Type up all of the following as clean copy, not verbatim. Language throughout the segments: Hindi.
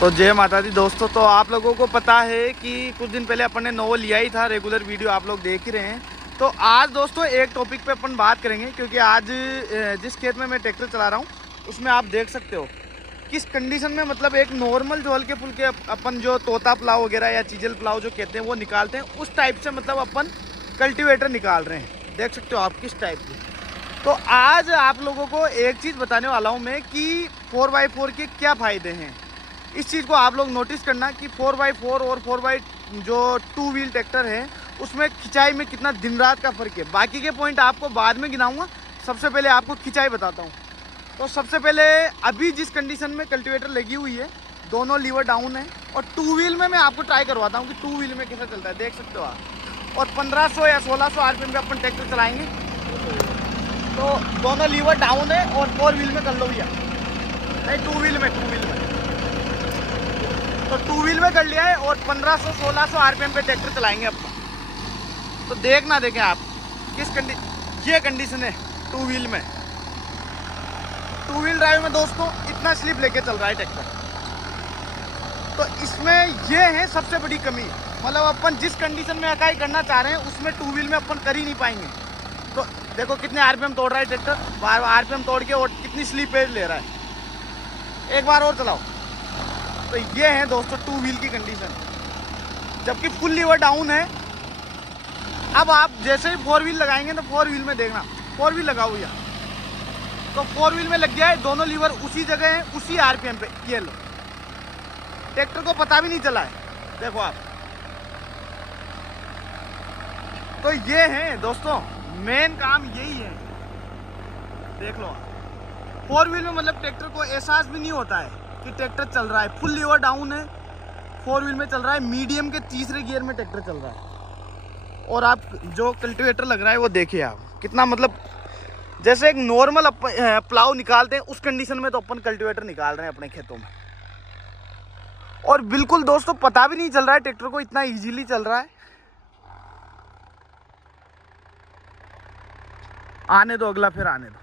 तो जय माता दी दोस्तों। तो आप लोगों को पता है कि कुछ दिन पहले अपन ने नोवो लिया ही था, रेगुलर वीडियो आप लोग देख ही रहे हैं। तो आज दोस्तों एक टॉपिक पे अपन बात करेंगे, क्योंकि आज जिस खेत में मैं ट्रैक्टर चला रहा हूँ उसमें आप देख सकते हो किस कंडीशन में, मतलब एक नॉर्मल जो हल्के फुल्के अपन जो तोता प्लाव वगैरह या चीजल प्लाव जो कहते हैं वो निकालते हैं, उस टाइप से मतलब अपन कल्टीवेटर निकाल रहे हैं। देख सकते हो आप किस टाइप की। तो आज आप लोगों को एक चीज़ बताने वाला हूँ मैं कि 4x4 के क्या फ़ायदे हैं। इस चीज़ को आप लोग नोटिस करना कि 4x4 और 4x जो 2 व्हील ट्रैक्टर है उसमें खिंचाई में कितना दिन रात का फ़र्क है। बाकी के पॉइंट आपको बाद में गिनाऊंगा, सबसे पहले आपको खिंचाई बताता हूँ। तो सबसे पहले अभी जिस कंडीशन में कल्टीवेटर लगी हुई है, दोनों लीवर डाउन है, और 2 व्हील में मैं आपको ट्राई करवाता हूँ कि 2 व्हील में कैसा चलता है। देख सकते हो आप। और 1500 या 1600 RPM पे अपन ट्रैक्टर चलाएँगे। तो दोनों लीवर डाउन है और 4 व्हील में कर लो भैया, नहीं 2 व्हील में तो 2 व्हील में कर लिया है और 1500-1600 RPM पे ट्रैक्टर चलाएंगे अपना। तो देखना देखें आप किस ये कंडीशन है 2 व्हील में। 2 व्हील ड्राइव में दोस्तों इतना स्लिप लेके चल रहा है ट्रैक्टर। तो इसमें ये है सबसे बड़ी कमी, मतलब अपन जिस कंडीशन में अकाई करना चाह रहे हैं उसमें 2 व्हील में अपन कर ही नहीं पाएंगे। तो देखो कितने RPM तोड़ रहा है ट्रैक्टर, बार RPM तोड़ के, और कितनी स्लीपेज ले रहा है। एक बार और चलाओ। तो ये है दोस्तों 2 व्हील की कंडीशन, जबकि फुल लीवर डाउन है। अब आप जैसे ही 4 व्हील लगाएंगे तो 4 व्हील में देखना, 4 व्हील लगाओ भैया, तो 4 व्हील में लग गया है, दोनों लीवर उसी जगह है, उसी RPM पे। ये लो, ट्रैक्टर को पता भी नहीं चला है, देखो आप। तो ये है दोस्तों मेन काम यही है, देख लो आप। 4 व्हील में मतलब ट्रैक्टर को एहसास भी नहीं होता है कि ट्रैक्टर चल रहा है। फुल लीवर डाउन है, 4 व्हील में चल रहा है, मीडियम के तीसरे गियर में ट्रैक्टर चल रहा है। और आप जो कल्टीवेटर लग रहा है वो देखिए आप कितना, मतलब जैसे एक नॉर्मल प्लाव निकालते हैं उस कंडीशन में तो अपन कल्टीवेटर निकाल रहे हैं अपने खेतों में। और बिल्कुल दोस्तों पता भी नहीं चल रहा है ट्रैक्टर को, इतना ईजिली चल रहा है। आने दो अगला, फिर आने दो।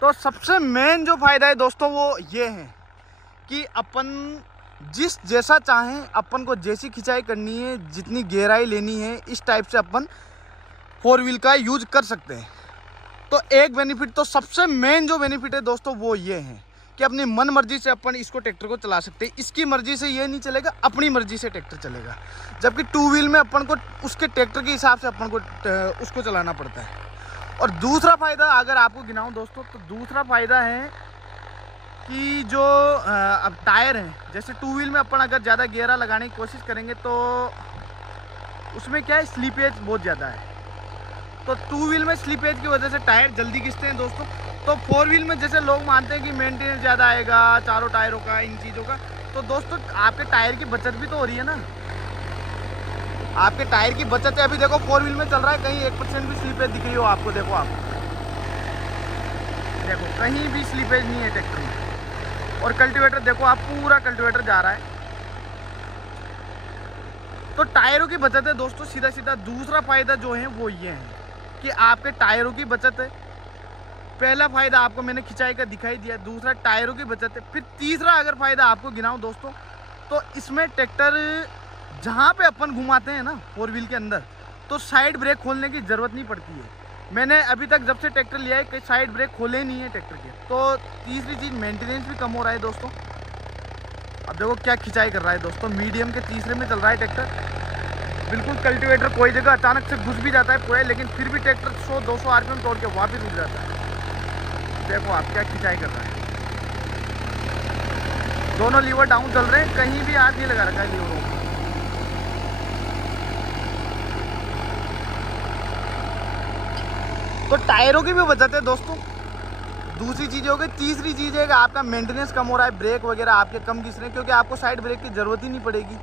तो सबसे मेन जो फायदा है दोस्तों वो ये है कि अपन जिस जैसा चाहें, अपन को जैसी खिंचाई करनी है, जितनी गहराई लेनी है, इस टाइप से अपन 4 व्हील का यूज कर सकते हैं। तो एक बेनिफिट, तो सबसे मेन जो बेनिफिट है दोस्तों वो ये है कि अपनी मन मर्जी से अपन इसको ट्रैक्टर को चला सकते हैं। इसकी मर्जी से ये नहीं चलेगा, अपनी मर्जी से ट्रैक्टर चलेगा। जबकि 2 व्हील में अपन को उसके ट्रैक्टर के हिसाब से अपन को उसको चलाना पड़ता है। और दूसरा फ़ायदा अगर आपको गिनाऊं दोस्तों, तो दूसरा फ़ायदा है कि जो अब टायर हैं, जैसे 2 व्हील में अपन अगर ज़्यादा गहरा लगाने की कोशिश करेंगे तो उसमें क्या है, स्लीपेज बहुत ज़्यादा है। तो 2 व्हील में स्लीपेज की वजह से टायर जल्दी घिसते हैं दोस्तों। तो 4 व्हील में जैसे लोग मानते हैं कि मेंटेनेंस ज़्यादा आएगा चारों टायरों का, इन चीज़ों का, तो दोस्तों आपके टायर की बचत भी तो हो रही है ना। आपके टायर की बचत है। अभी देखो 4 व्हील में चल रहा है, कहीं 1% भी स्लीपेज दिख रही हो आपको, देखो आप, देखो कहीं भी स्लीपेज नहीं है ट्रैक्टर में। और कल्टीवेटर देखो आप, पूरा कल्टीवेटर जा रहा है। तो टायरों की बचत है दोस्तों, सीधा सीधा। दूसरा फायदा जो है वो ये है कि आपके टायरों की बचत है। पहला फायदा आपको मैंने खिंचाई का दिखाई दिया, दूसरा टायरों की बचत है। फिर तीसरा अगर फायदा आपको गिनाऊं दोस्तों, तो इसमें ट्रैक्टर जहाँ पे अपन घुमाते हैं ना 4 व्हील के अंदर, तो साइड ब्रेक खोलने की ज़रूरत नहीं पड़ती है। मैंने अभी तक जब से ट्रैक्टर लिया है कई साइड ब्रेक खोले नहीं है ट्रैक्टर के। तो तीसरी चीज़, मेंटेनेंस भी कम हो रहा है दोस्तों। अब देखो क्या खिंचाई कर रहा है दोस्तों, मीडियम के तीसरे में चल रहा है ट्रैक्टर। बिल्कुल कल्टीवेटर कोई जगह अचानक से घुस भी जाता है पूरा, लेकिन फिर भी ट्रैक्टर 100-200 RPM तोड़ के वापस रुक जाता है। देखो आप क्या खिंचाई कर रहा है। दोनों लीवर डाउन चल रहे हैं, कहीं भी हाथ नहीं लगा रखा है लीवरों को। तो टायरों की भी बचत है दोस्तों, दूसरी चीज़ हो गई। तीसरी चीज़ है कि आपका मेंटेनेंस कम हो रहा है, ब्रेक वगैरह आपके कम घिस रहे हैं, क्योंकि आपको साइड ब्रेक की ज़रूरत ही नहीं पड़ेगी।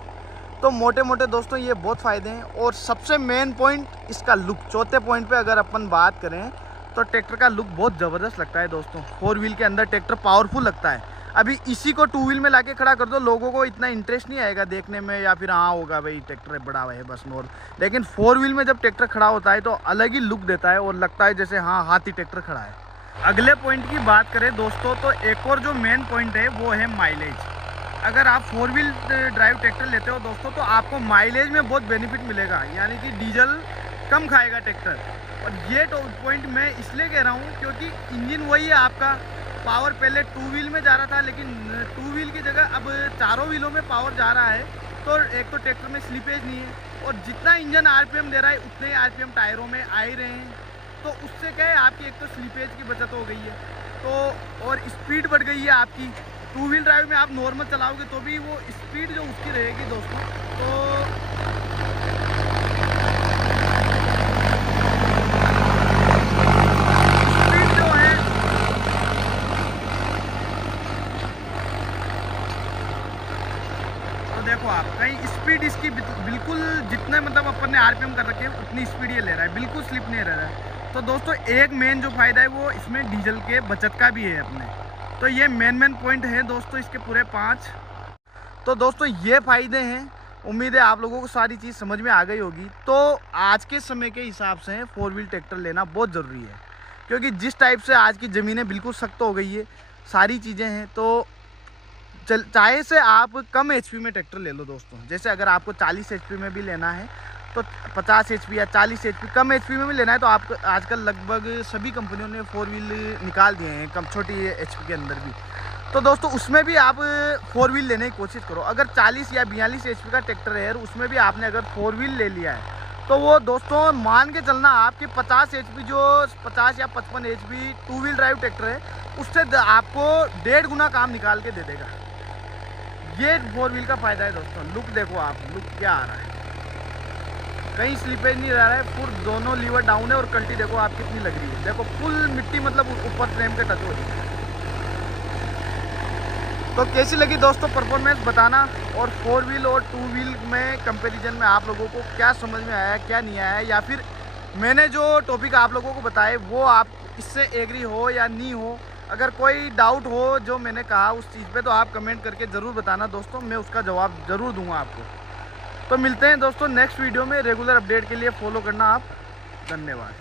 तो मोटे मोटे दोस्तों ये बहुत फ़ायदे हैं। और सबसे मेन पॉइंट इसका लुक, चौथे पॉइंट पे अगर अपन बात करें तो ट्रैक्टर का लुक बहुत ज़बरदस्त लगता है दोस्तों। 4 व्हील के अंदर ट्रैक्टर पावरफुल लगता है। अभी इसी को 2 व्हील में लाके खड़ा कर दो, लोगों को इतना इंटरेस्ट नहीं आएगा देखने में, या फिर हाँ होगा भाई ट्रैक्टर बड़ा है बस नॉर्मल। लेकिन 4 व्हील में जब ट्रैक्टर खड़ा होता है तो अलग ही लुक देता है, और लगता है जैसे हाँ हाथी ट्रैक्टर खड़ा है। अगले पॉइंट की बात करें दोस्तों, तो एक और जो मेन पॉइंट है वो है माइलेज। अगर आप 4 व्हील ड्राइव ट्रैक्टर लेते हो दोस्तों तो आपको माइलेज में बहुत बेनिफिट मिलेगा, यानी कि डीजल कम खाएगा ट्रैक्टर। और ये पॉइंट मैं इसलिए कह रहा हूँ क्योंकि इंजन वही है आपका। पावर पहले 2 व्हील में जा रहा था, लेकिन 2 व्हील की जगह अब चारों व्हीलों में पावर जा रहा है। तो एक तो ट्रैक्टर में स्लीपेज नहीं है, और जितना इंजन आरपीएम दे रहा है उतने ही आरपीएम टायरों में आ ही रहे हैं। तो उससे क्या है, आपकी एक तो स्लीपेज की बचत हो गई है, तो और स्पीड बढ़ गई है आपकी। 2 व्हील ड्राइव में आप नॉर्मल चलाओगे तो भी वो स्पीड जो उसकी रहेगी दोस्तों, तो देखो आप कहीं स्पीड इसकी बिल्कुल जितने मतलब अपन ने आरपीएम कर रखे हैं उतनी स्पीड ये ले रहा है, बिल्कुल स्लिप नहीं रह रहा है। तो दोस्तों एक मेन जो फ़ायदा है वो इसमें डीजल के बचत का भी है अपने। तो ये मेन पॉइंट है दोस्तों इसके पूरे 5। तो दोस्तों ये फ़ायदे हैं, उम्मीद है आप लोगों को सारी चीज़ समझ में आ गई होगी। तो आज के समय के हिसाब से 4 व्हील ट्रैक्टर लेना बहुत ज़रूरी है, क्योंकि जिस टाइप से आज की ज़मीनें बिल्कुल सख्त हो गई है, सारी चीज़ें हैं। तो चाहे से आप कम एचपी में ट्रैक्टर ले लो दोस्तों, जैसे अगर आपको 40 एचपी में भी लेना है तो 50 एचपी या 40 एचपी कम एचपी में भी लेना है तो आपको आजकल लगभग सभी कंपनियों ने 4 व्हील निकाल दिए हैं कम छोटी एचपी के अंदर भी। तो दोस्तों उसमें भी आप 4 व्हील लेने की कोशिश करो। अगर 40 या 42 एचपी का ट्रैक्टर है उसमें भी आपने अगर 4 व्हील ले लिया है तो वो दोस्तों मान के चलना आपके 50 एचपी जो 50 या 55 एचपी 2 व्हील ड्राइव ट्रैक्टर है उससे आपको 1.5 गुना काम निकाल के दे देगा। ये 4 व्हील का फ़ायदा है दोस्तों। लुक देखो आप, लुक क्या आ रहा है, कहीं स्लिपेज नहीं रह रहा है, फुल दोनों लीवर डाउन है और कल्टी देखो आप कितनी लग रही है। देखो फुल मिट्टी मतलब ऊपर फ्रेम के टच हो रही है। तो कैसी लगी दोस्तों परफॉर्मेंस बताना, और 4 व्हील और 2 व्हील में कंपैरिजन में आप लोगों को क्या समझ में आया क्या नहीं आया, या फिर मैंने जो टॉपिक आप लोगों को बताए वो आप इससे एग्री हो या नहीं हो। अगर कोई डाउट हो जो मैंने कहा उस चीज़ पे तो आप कमेंट करके ज़रूर बताना दोस्तों, मैं उसका जवाब ज़रूर दूंगा आपको। तो मिलते हैं दोस्तों नेक्स्ट वीडियो में। रेगुलर अपडेट के लिए फॉलो करना आप। धन्यवाद।